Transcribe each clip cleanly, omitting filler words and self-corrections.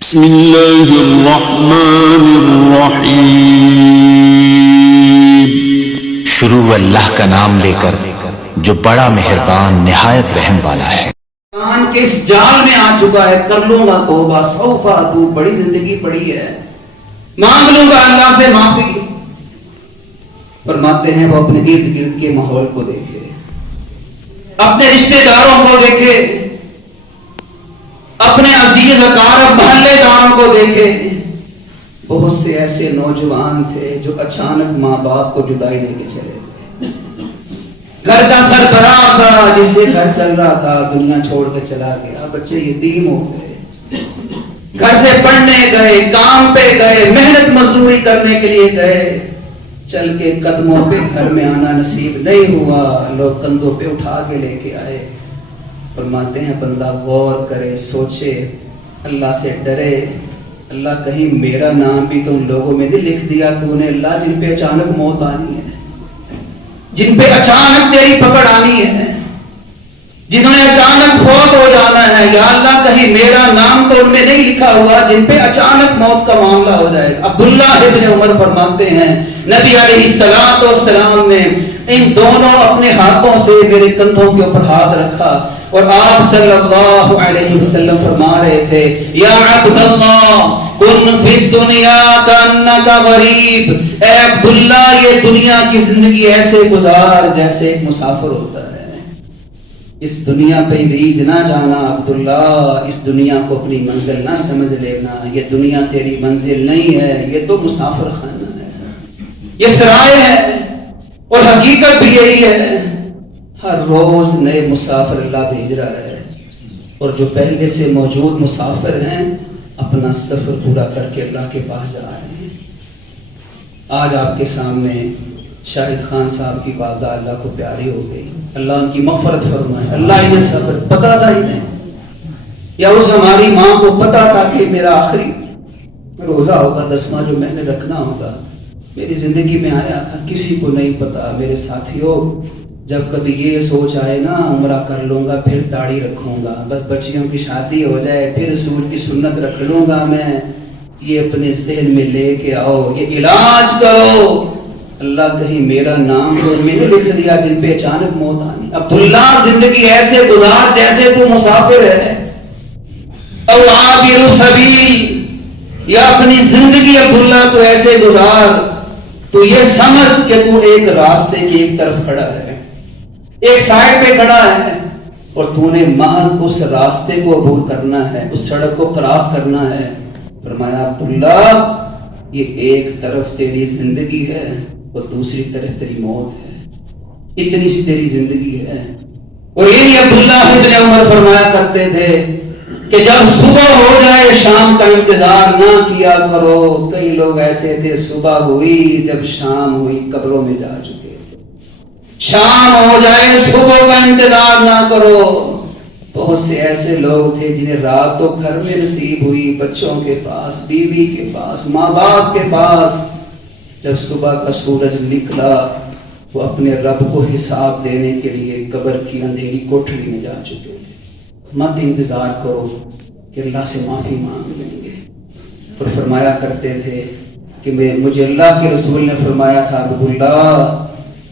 بسم اللہ الرحمن الرحیم۔ شروع اللہ کا نام لے کر جو بڑا مہربان نہایت رحم والا ہے۔ انسان کس جال میں آ چکا ہے، کر لوں گا توبہ سوف اتوب، بڑی زندگی پڑی ہے، مانگ لوں گا اللہ سے معافی۔ فرماتے ہیں وہ اپنے ارد گرد کے ماحول کو دیکھے، اپنے رشتہ داروں کو دیکھے، اپنے عزیز اقارب محلے داروں کو دیکھے۔ بہت سے ایسے نوجوان تھے جو اچانک ماں باپ کو جدائی دے کے چلے گئے۔ گھر کا سربراہ تھا، جس سے گھر چل رہا تھا، دنیا چھوڑ کے چلا گیا، بچے یتیم ہو گئے۔ گھر سے پڑھنے گئے، کام پہ گئے، محنت مزدوری کرنے کے لیے گئے، چل کے قدموں پہ گھر میں آنا نصیب نہیں ہوا، لوگ کندھوں پہ اٹھا کے لے کے آئے۔ فرماتے ہیں بندہ غور کرے، سوچے، اللہ سے ڈرے، اللہ کہیں میرا نام بھی تو ان لوگوں میں نہیں لکھ دیا تو نے اللہ جن پہ اچانک موت آنی ہے، جن پہ اچانک تیری پکڑ آنی ہے، جنہوں نے اچانک فوت ہو جانا ہے، یا اللہ کہیں میرا نام تو ان میں نہیں لکھا ہوا جن پہ اچانک موت کا معاملہ ہو جائے۔ عبداللہ ابن عمر فرماتے ہیں نبی علیہ السلام نے ان دونوں اپنے ہاتھوں سے میرے کندھوں کے اوپر ہاتھ رکھا اور آپ صلی اللہ علیہ وسلم فرما رہے تھے یا عبداللہ کن فی الدنیا کانک غریب، اے عبداللہ یہ دنیا کی زندگی ایسے گزار جیسے ایک مسافر ہوتا ہے۔ اس دنیا پہ ریج نہ جانا عبداللہ، اس دنیا کو اپنی منزل نہ سمجھ لینا، یہ دنیا تیری منزل نہیں ہے، یہ تو مسافر خانہ ہے، یہ سرائے ہے، اور حقیقت بھی یہی ہے۔ ہر روز نئے مسافر اللہ بھیج رہا ہے، اور جو پہلے سے موجود مسافر ہیں اپنا سفر پورا کر کے اللہ کے پاس جا رہے ہیں۔ آج آپ کے سامنے شاہد خان صاحب کی والدہ اللہ کو پیاری ہو گئی، اللہ ان کی مغفرت فرمائے۔ اللہ انہیں صبر پتا تھا انہیں، یا اس ہماری ماں کو پتا تھا کہ میرا آخری روزہ ہوگا، 10واں جو میں نے رکھنا ہوگا، میری زندگی میں آیا تھا، کسی کو نہیں پتا۔ میرے ساتھیوں، جب کبھی یہ سوچ آئے نا عمرہ کر لوں گا پھر داڑھی رکھوں گا، بس بچیوں کی شادی ہو جائے پھر رسول کی سنت رکھ لوں گا میں، یہ اپنے ذہن میں لے کے آؤ، یہ علاج کرو، اللہ کہیں میرا نام تو میں نے لکھ دیا جن پہ اچانک موت آنی۔ عبداللہ زندگی ایسے گزار جیسے تو مسافر ہے، او عابر سبیل، یا اپنی زندگی عبداللہ تو ایسے گزار تو یہ سمجھ کہ تو ایک راستے کی ایک طرف کھڑا ہے، ایک سائڈ پہ کھڑا ہے، اور تو نے محض اس راستے کو عبور کرنا ہے، اس سڑک کو کراس کرنا ہے۔ فرمایا عبداللہ یہ ایک طرف تیری زندگی ہے اور دوسری طرف تیری موت ہے، اتنی سی تیری زندگی ہے۔ اور یہی عبداللہ ابن عمر فرمایا کرتے تھے کہ جب صبح ہو جائے شام کا انتظار نہ کیا کرو۔ کئی لوگ ایسے تھے صبح ہوئی جب شام ہوئی قبروں میں جا چکے، شام ہو جائے صبح کا انتظار نہ کرو۔ بہت سے ایسے لوگ تھے جنہیں رات تو گھر میں نصیب ہوئی، بچوں کے پاس، بیوی کے پاس، ماں باپ کے پاس، جب صبح کا سورج نکلا وہ اپنے رب کو حساب دینے کے لیے قبر کی اندھیری کوٹھری میں جا چکے تھے۔ مت انتظار کرو کہ اللہ سے معافی مانگ لیں گے۔ اور فرمایا کرتے تھے کہ مجھے اللہ کے رسول نے فرمایا تھا عبداللہ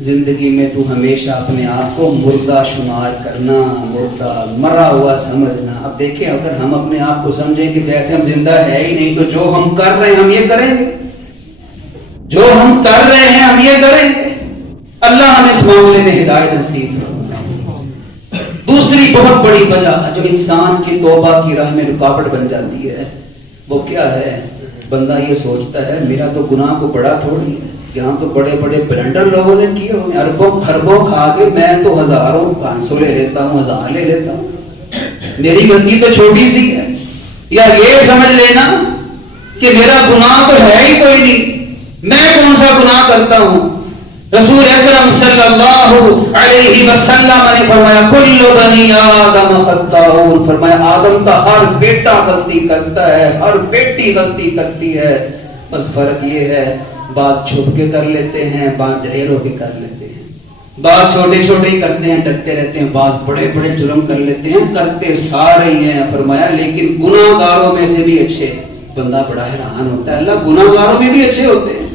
زندگی میں تو ہمیشہ اپنے آپ کو مردہ شمار کرنا، مردہ مرا ہوا سمجھنا۔ اب دیکھیں اگر ہم اپنے آپ کو سمجھیں کہ جیسے ہم زندہ ہے ہی نہیں تو جو ہم کر رہے ہیں ہم یہ کریں گے، جو ہم کر رہے ہیں ہم یہ کریں گے۔ اللہ ہمیں اس معاملے میں ہدایت نصیب فرمائے۔ دوسری بہت بڑی وجہ جو انسان کی توبہ کی راہ میں رکاوٹ بن جاتی ہے وہ کیا ہے؟ بندہ یہ سوچتا ہے میرا تو گناہ کو بڑا تھوڑی ہے، یہاں تو بڑے بڑے بلنڈر لوگوں نے کیے ہوئے، اربوں خربوں کھا کے میں تو ہزاروں 500 لے لیتا ہوں، 1000 لے لیتا ہوں، میری غلطی تو چھوٹی سی ہے۔ یا یہ سمجھ لینا کہ میرا گناہ تو ہے ہی کوئی نہیں، میں کون سا گناہ کرتا ہوں۔ رسول اکرم صلی اللہ علیہ وسلم نے فرمایا کل بنی آدم خطاؤون، فرمایا آدم کا ہر بیٹا غلطی کرتا ہے، ہر بیٹی غلطی کرتی ہے، بس فرق یہ ہے بات چھپ کے کر لیتے ہیں، بات ڈھیر ہو کے کر لیتے ہیں۔ بات چھوٹے چھوٹے ہی کرتے ہیں، ڈرتے رہتے ہیں، بعض بڑے بڑے جرم کر لیتے ہیں، کرتے سارے ہی ہیں. فرمایا لیکن گناہ گاروں میں سے بھی اچھے. بندہ بڑا حیران ہوتا ہے، اللہ گناہ گاروں میں بھی اچھے ہوتے ہیں؟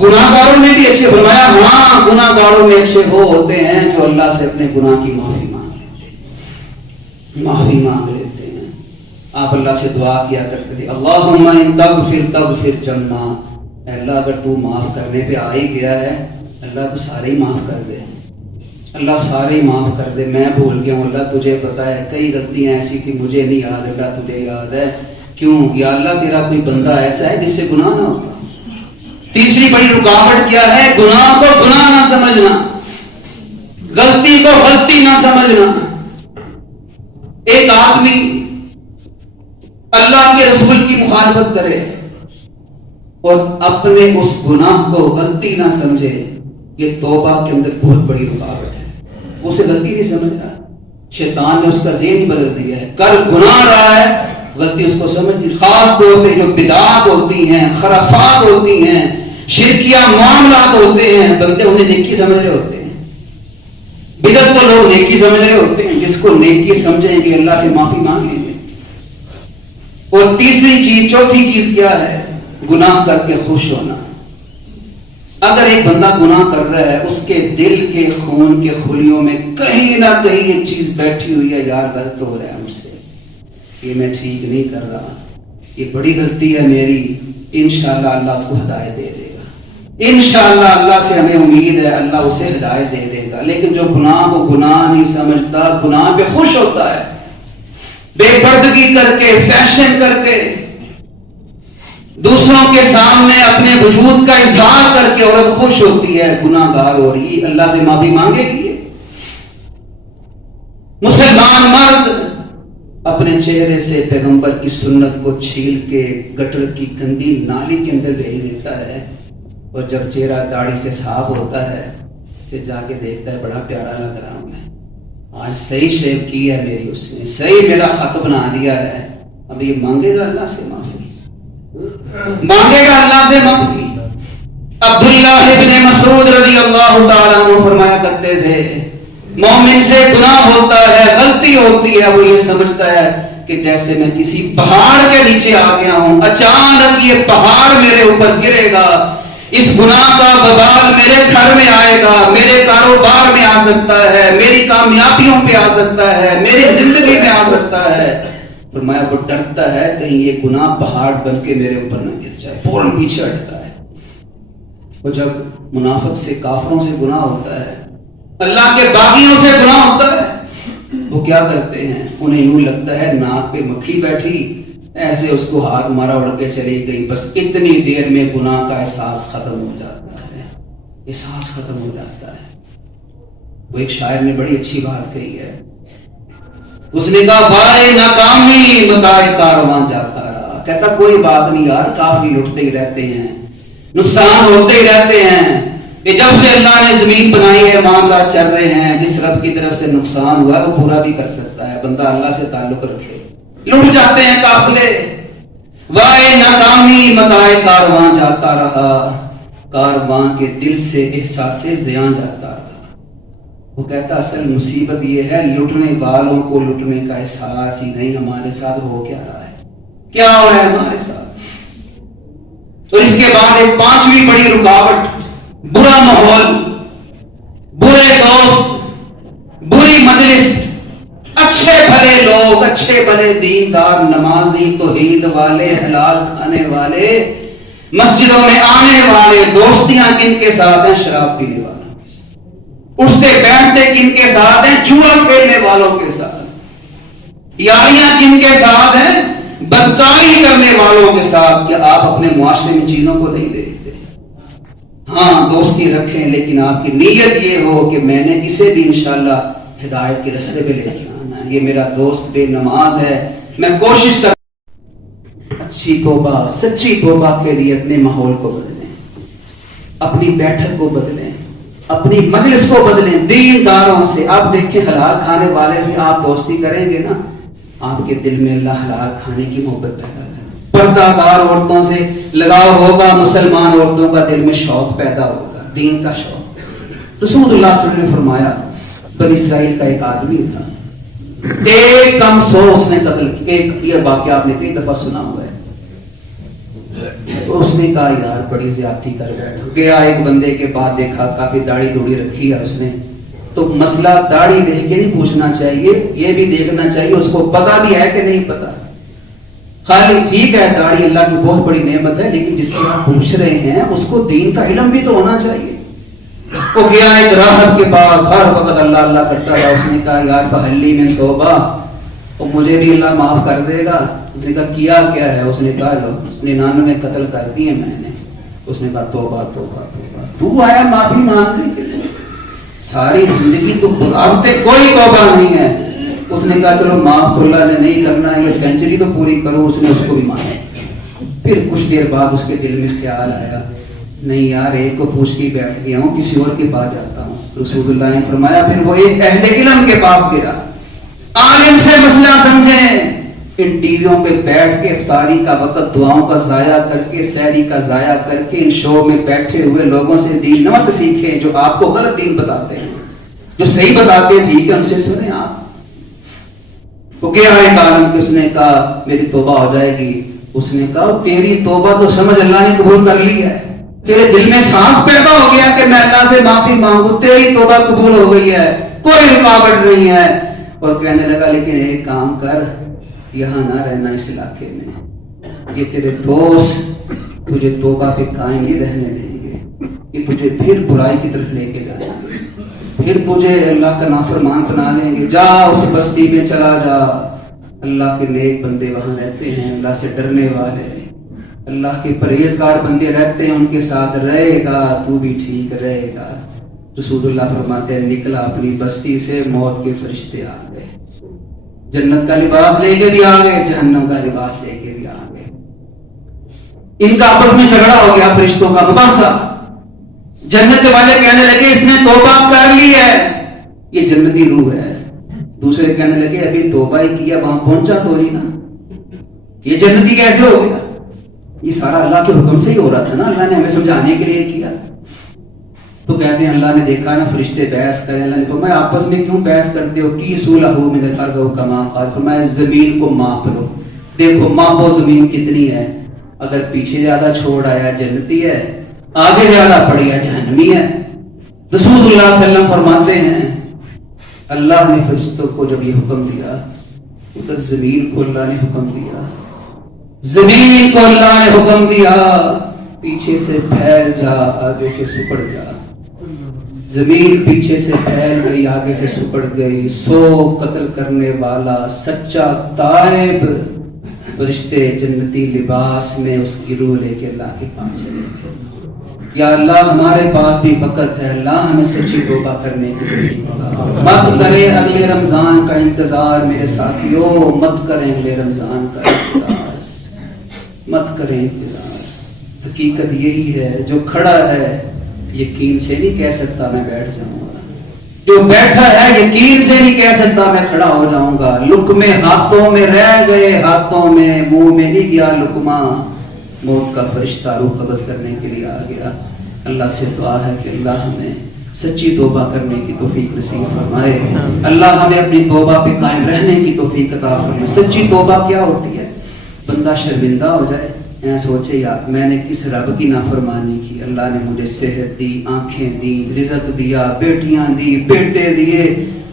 گناہ گاروں میں بھی اچھے؟ فرمایا ہاں، گناہ گاروں میں اچھے وہ ہوتے ہیں جو اللہ سے اپنے گناہ کی معافی مانگ لیتے ہیں، معافی مانگ لیتے ہیں. آپ اللہ سے دعا کیا کرتے تھے، اللہم ان تغفر جمنا. اللہ اگر تو معاف کرنے پہ آ ہی گیا ہے، اللہ تو سارے ہی معاف کر دے، اللہ سارے ہی معاف کر دے. میں بھول گیا ہوں، اللہ تجھے پتا ہے، کئی غلطیاں ایسی تھی مجھے نہیں یاد، اللہ تجھے یاد ہے. کیوں؟ یا اللہ تیرا کوئی بندہ ایسا ہے جس سے گناہ نہ ہوتا. تیسری بڑی رکاوٹ کیا ہے؟ گناہ کو گناہ نہ سمجھنا، غلطی کو غلطی نہ سمجھنا. ایک آدمی اللہ کے رسول کی مخالفت کرے اور اپنے اس گناہ کو غلطی نہ سمجھے، یہ توبہ کے اندر بہت بڑی رکاوٹ ہے. وہ اسے غلطی نہیں سمجھ رہا، شیطان نے اس کا ذہن بدل دیا ہے، کر گناہ رہا ہے، غلطی اس کو سمجھ. خاص طور پہ جو بدعات ہوتی ہیں، خرافات ہوتی ہیں، شرکیہ معاملات ہوتے ہیں، بندے انہیں نیکی سمجھ رہے ہوتے ہیں. بدعت کو لوگ نیکی سمجھ رہے ہوتے ہیں، جس کو نیکی سمجھیں گے اللہ سے معافی مانگیں گے. اور تیسری چیز، چوتھی چیز کیا ہے؟ گناہ کر کے خوش ہونا. اگر ایک بندہ گناہ کر رہا ہے، اس کے دل کے خون کے خلیوں میں کہیں نہ کہیں یہ چیز بیٹھی ہوئی ہے، یار غلط ہو رہا ہے مجھ سے، یہ میں ٹھیک نہیں کر رہا، یہ بڑی غلطی ہے میری. انشاءاللہ اللہ اس کو ہدایت دے دے گا، انشاءاللہ اللہ سے ہمیں امید ہے اللہ اسے ہدایت دے دے گا. لیکن جو گناہ کو گناہ نہیں سمجھتا، گناہ پہ خوش ہوتا ہے، بے پردگی کر کے، فیشن کر کے، دوسروں کے سامنے اپنے وجود کا اظہار کر کے عورت خوش ہوتی ہے، گناہ گار ہو رہی، اللہ سے معافی مانگے گی. مسلمان مرد اپنے چہرے سے پیغمبر کی سنت کو چھیل کے گٹر کی گندی نالی کے اندر بھیج دیتا ہے، اور جب چہرہ داڑھی سے صاف ہوتا ہے پھر جا کے دیکھتا ہے بڑا پیارا لگ رہا ہوں میں، آج صحیح شیو کی ہے میری، اس نے صحیح میرا خط بنا دیا ہے. اب یہ مانگے گا اللہ سے معافی؟ مانگے گا اللہ سے معافی؟ عبداللہ ابن مسعود رضی اللہ تعالیٰ عنہ فرمایا کرتے تھے، مومن سے گناہ ہوتا ہے، غلطی ہوتی ہے، وہ یہ سمجھتا ہے کہ جیسے میں کسی پہاڑ کے نیچے آ گیا ہوں، اچانک یہ پہاڑ میرے اوپر گرے گا، اس گناہ کا وبال میرے گھر میں آئے گا، میرے کاروبار میں آ سکتا ہے، میری کامیابیوں پہ آ سکتا ہے، میری زندگی میں آ سکتا ہے. فرمایا وہ ڈرتا ہے کہیں یہ گناہ پہاڑ بن کے میرے اوپر نہ گر جائے، فوراً پیچھے ہٹتا ہے. اور جب منافق سے، کافروں سے گناہ ہوتا ہے، اللہ کے باغیوں سے گناہ ہوتا ہے، وہ کیا کرتے ہیں؟ انہیں یوں لگتا ہے ناک پہ مکھی بیٹھی، ایسے اس کو ہاتھ مارا اڑ کے چلی گئی، بس اتنی دیر میں گناہ کا احساس ختم ہو جاتا ہے، احساس ختم ہو جاتا ہے. وہ ایک شاعر نے بڑی اچھی بات کہی ہے، اس نے کہا بائے ناکامی بتائے کارواں جاتا رہا. کہتا کوئی بات نہیں یار، کافی لٹتے ہی رہتے ہیں، نقصان ہوتے ہی رہتے ہیں، کہ جب سے اللہ نے زمین بنائی ہے معاملات چل رہے ہیں، جس رب کی طرف سے نقصان ہوا وہ پورا بھی کر سکتا ہے، بندہ اللہ سے تعلق رکھے. لٹ جاتے ہیں قافلے، وائے ناکامی متائے کارواں جاتا رہا، کارواں کے دل سے احساس زیاں جاتا رہا. وہ کہتا اصل مصیبت یہ ہے لٹنے والوں کو لٹنے کا احساس ہی نہیں، ہمارے ساتھ ہو کیا رہا ہے، کیا ہو رہا ہے ہمارے ساتھ. تو اس کے بعد ایک پانچویں بڑی رکاوٹ، برا ماحول، برے دوست، بری مجلس. اچھے بھلے لوگ، اچھے بھلے دیندار، نمازی، توحید والے، حلال کھانے والے، مسجدوں میں آنے والے، دوستیاں کن کے ساتھ ہیں؟ شراب پینے والوں کے ساتھ. اٹھتے بیٹھتے کن کے ساتھ ہیں؟ جوا کھیلنے والوں کے ساتھ. یاریاں کن کے ساتھ ہیں؟ بدکاری کرنے والوں کے ساتھ. کیا آپ اپنے معاشرے میں چیزوں کو نہیں دیکھتے؟ ہاں دوستی رکھیں، لیکن آپ کی نیت یہ ہو کہ میں نے اسے بھی انشاءاللہ ہدایت کے راستے پہ لے کے آنا ہے، یہ میرا دوست بے نماز ہے، میں کوشش کر. اچھی توبہ، سچی توبہ کے لیے اپنے ماحول کو بدلیں، اپنی بیٹھک کو بدلیں، اپنی مجلس کو بدلیں، دینداروں سے. آپ دیکھیں حلال کھانے والے سے آپ دوستی کریں گے نا، آپ کے دل میں اللہ حلال کھانے کی محبت پیدا کرے. پردہ دار عورتوں سے لگاؤ ہوگا، مسلمان عورتوں کا دل میں شوق پیدا ہوگا، دین کا شوق. رسول اللہ صلی اللہ علیہ وسلم نے فرمایا بنی اسرائیل کا ایک آدمی تھا، ایک کم 100 اس نے قتل کیا. یہ واقعہ آپ نے کئی دفعہ سنا ہوا ہے. اس نے کہا یار بڑی زیادتی کر بیٹھا. گیا ایک بندے کے بعد دیکھا کافی داڑھی دوڑی رکھی ہے اس نے. تو مسئلہ داڑھی دیکھ کے نہیں پوچھنا چاہیے، یہ بھی دیکھنا چاہیے اس کو پتا بھی ہے کہ نہیں پتا. خالی ٹھیک ہے داڑھی اللہ کی بہت بڑی نعمت ہے، لیکن جس سے آپ پوچھ رہے ہیں اس کو دین کا علم بھی تو ہونا چاہیے. وہ گیا ایک راہب کے پاس، ہر وقت اللہ اللہ کرتا ہے. اس نے کہا یار فحلی میں توبہ، تو مجھے بھی اللہ معاف کر دے گا. اس نے کہا کیا کیا ہے؟ اس نے کہا 99 قتل کر دیے میں نے. اس نے کہا توبہ توبہ توبہ. تو آیا معافی مانگنے کے لیے؟ ساری زندگی تو گزارتے کوئی توبہ نہیں ہے. اس نے کہا چلو معاف تو اللہ نے نہیں کرنا ہے، یہ سینچری تو پوری کرو. اس نے اس کو بھی مانا. پھر کچھ دیر بعد اس کے دل میں خیال آیا نہیں یار ایک کو پوچھ کے بیٹھ گیا ہوں، کسی اور کے پاس جاتا ہوں. رسول اللہ نے فرمایا پھر وہ ایک اہل علم کے پاس گیا. عالم سے مسئلہ سمجھیں. ان ٹی ویوں پہ بیٹھ کے افطاری کا وقت دعاؤں کا ضائع کر کے، سحری کا ضائع کر کے ان شو میں بیٹھے ہوئے لوگوں سے دین مت سیکھیں جو آپ کو غلط دین بتاتے ہیں. جو صحیح بتاتے ہیں ٹھیک ہے ان سے سنیں آپ. وہ کیا ہے عالم کہ اس نے کہا میری توبہ ہو جائے گی. اس نے کہا تیری توبہ تو سمجھ اللہ نے قبول کر لی ہے، تیرے دل میں سانس پیدا ہو گیا کہ میں اللہ سے معافی مانگوں، تیری توبہ قبول ہو گئی ہے، کوئی رکاوٹ نہیں ہے. اور کہنے لگا لیکن ایک کام کر، یہاں نہ رہنا اس علاقے میں، یہ تیرے دوست تجھے توبہ پہ قائم نہیں رہنے دیں گے، یہ تجھے پھر برائی کی طرف لے کے جائیں گے، پھر تجھے اللہ کا نافرمان بنا لیں گے. جا اس بستی میں چلا جا، اللہ کے نیک بندے وہاں رہتے ہیں، اللہ سے ڈرنے والے، اللہ کے پرہیزگار بندے رہتے ہیں، ان کے ساتھ رہے گا تو بھی ٹھیک رہے گا. رسول اللہ فرماتے ہیں نکلا اپنی بستی سے، موت کے فرشتے آ گئے، جنت کا لباس لے کے بھی آ گئے، جہنم کا لباس لے کے بھی آ گئے. ان کا آپس میں جھگڑا ہو گیا، فرشتوں کا مباحثہ. جنت والے کہنے لگے اس نے توبہ کر لی ہے، یہ جنتی روح ہے. دوسرے کہنے لگے ابھی توبہ ہی کیا، وہاں پہنچا تو نہیں نا، یہ جنتی کیسے ہو گیا؟ یہ سارا اللہ کے حکم سے ہی ہو رہا تھا نا، اللہ نے ہمیں سمجھانے کے لیے کیا. تو کہتے ہیں اللہ نے دیکھا نا فرشتے بحث کریں. اللہ نے فرمایا آپس میں کیوں بحث کرتے ہو؟ کی سولہ من الارض کما قال، فرمایا زمین کو ماپ لو، دیکھو ماپو زمین کتنی ہے. اگر پیچھے زیادہ چھوڑ آیا جنتی ہے، آگے زیادہ پڑ گیا جہنمی ہے. رسول اللہ صلی اللہ علیہ وسلم فرماتے ہیں اللہ نے فرشتوں کو جب یہ حکم دیا، ادھر زمین کو اللہ نے حکم دیا، زمین کو اللہ نے حکم دیا پیچھے سے پھیل جا، آگے سے سپڑ جا. زمین پیچھے سے پھیل گئی، آگے سے سپڑ گئی. 100 قتل کرنے والا سچا تائب، فرشتے جنتی لباس میں اس کی روح لے کے اللہ کے پاس چلے گئے. یا اللہ ہمارے پاس بھی وقت ہے، اللہ ہمیں سچی توبہ کرنے کی توفیق مت کریں. اگلے رمضان کا انتظار میرے ساتھیوں مت کریں، اگلے رمضان کا انتظار مت کریں انتظار. حقیقت یہی ہے جو کھڑا ہے یقین سے نہیں کہہ سکتا میں بیٹھ جاؤں گا، جو بیٹھا ہے یقین سے نہیں کہہ سکتا میں کھڑا ہو جاؤں گا. لقمے ہاتھوں میں رہ گئے، ہاتھوں میں، منہ میں نہیں گیا لقمہ. موت کا فرشتہ روح قبض کرنے کے لیے آ گیا. اللہ سے دعا ہے کہ اللہ ہمیں سچی توبہ کرنے کی توفیق نصیب فرمائے. اللہ ہمیں اپنی توبہ پہ قائم رہنے کی توفیق عطا فرمائے. سچی توبہ کیا ہوتی ہے؟ بندہ شرمندہ ہو جائے، سوچے یار میں نے کس رب کی نافرمانی کی، اللہ نے مجھے صحت دی، آنکھیں دی، رزق دیا، بیٹیاں دی، بیٹے دیے،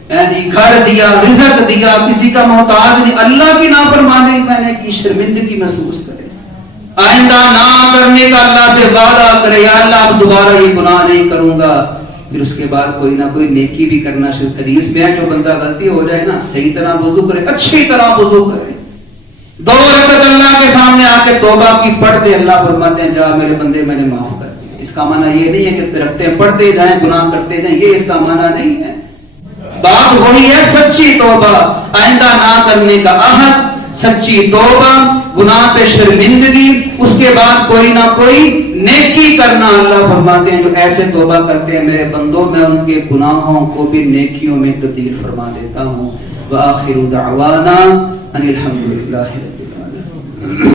گھر دیا، رزق دیا، کسی کا محتاج نہیں، اللہ کی نافرمانی میں نے کی، شرمندگی محسوس کرے. آئندہ نہ کرنے کا اللہ سے وعدہ کرے، یا اللہ اب دوبارہ یہ گناہ نہیں کروں گا. پھر اس کے بعد کوئی نہ کوئی نیکی بھی کرنا شروع. حدیث میں ہے جو بندہ غلطی ہو جائے نا صحیح طرح وضو کرے، اچھی طرح وضو کرے، 2 رکعت اللہ کے سامنے آ کے توبہ کی پڑھ دے. اللہ فرماتے ہیں جا میرے بندے میں نے معاف کر دیا. اس کا معنی یہ نہیں ہے کہ رکھتے پڑھتے جائیں گناہ کرتے جائیں، یہ اس کا معنی نہیں ہے. بات وہی ہے سچی توبہ، آئندہ نہ کرنے کا عہد، سچی توبہ، گناہ پہ شرمندگی، اس کے بعد کوئی نہ کوئی نیکی کرنا. اللہ فرماتے ہیں جو ایسے توبہ کرتے ہیں میرے بندوں میں ان کے گناہوں کو بھی نیکیوں میں تبدیل فرما دیتا ہوں. وآخر دعوانا ان الحمد للہ رب العالمین.